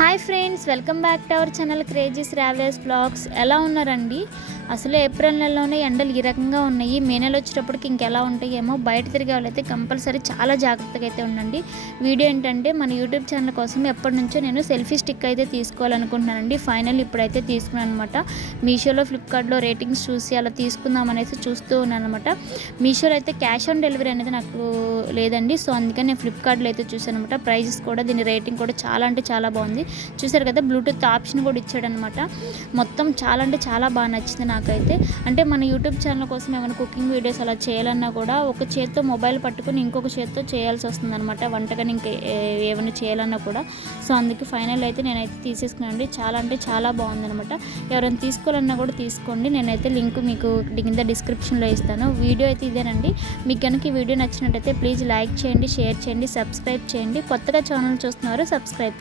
Hi friends, welcome back to our channel crazies travelers blogs. ఎలా ఉన్నారండి? అసలు April నెలలోనే ఎండలు ఈ రకంగా ఉన్నాయి. మే నెల వచ్చేటప్పటికి ఇంకెలా ఉంటాయేమో. బయట తిరిగే వాళ్ళైతే కంపల్సరీ చాలా జాగ్రత్తగా అయితే ఉండండి. వీడియో ఏంటంటే మన యూట్యూబ్ ఛానల్ కోసం ఎప్పటి నుంచో నేను సెల్ఫీ స్టిక్ అయితే తీసుకోవాలనుకుంటున్నానండి. ఫైనల్ ఇప్పుడైతే తీసుకున్నాను అనమాట. మీషోలో, ఫ్లిప్కార్ట్లో రేటింగ్స్ చూసి అలా తీసుకుందామనేసి చూస్తూ ఉన్నాను అనమాట. మీషోలో అయితే క్యాష్ ఆన్ డెలివరీ అనేది నాకు లేదండి. సో అందుకని నేను ఫ్లిప్కార్ట్లో అయితే చూసాను అనమాట. ప్రైజెస్ కూడా, దీని రేటింగ్ కూడా చాలా అంటే చాలా బాగుంది. చూసారు కదా, బ్లూటూత్ ఆప్షన్ కూడా ఇచ్చాడనమాట. మొత్తం చాలా అంటే చాలా బాగా నచ్చింది నాకైతే. అంటే మన యూట్యూబ్ ఛానల్ కోసం ఏమైనా కుకింగ్ వీడియోస్ అలా చేయాలన్నా కూడా ఒక చేత్తో మొబైల్ పట్టుకుని ఇంకొక చేత్తో చేయాల్సి వస్తుంది అనమాట, వంటకని ఇంకా ఏమైనా చేయాలన్నా కూడా. సో అందుకే ఫైనల్ అయితే నేనైతే తీసేసుకున్నానండి. చాలా అంటే చాలా బాగుందనమాట. ఎవరైనా తీసుకోవాలన్నా కూడా తీసుకోండి. నేనైతే లింక్ మీకు కింద డిస్క్రిప్షన్లో ఇస్తాను. వీడియో అయితే ఇదేనండి. మీకు కనుక ఈ వీడియో నచ్చినట్టయితే ప్లీజ్ లైక్ చేయండి, షేర్ చేయండి, సబ్స్క్రైబ్ చేయండి. కొత్తగా ఛానల్ చూస్తున్నారు, సబ్స్క్రైబ్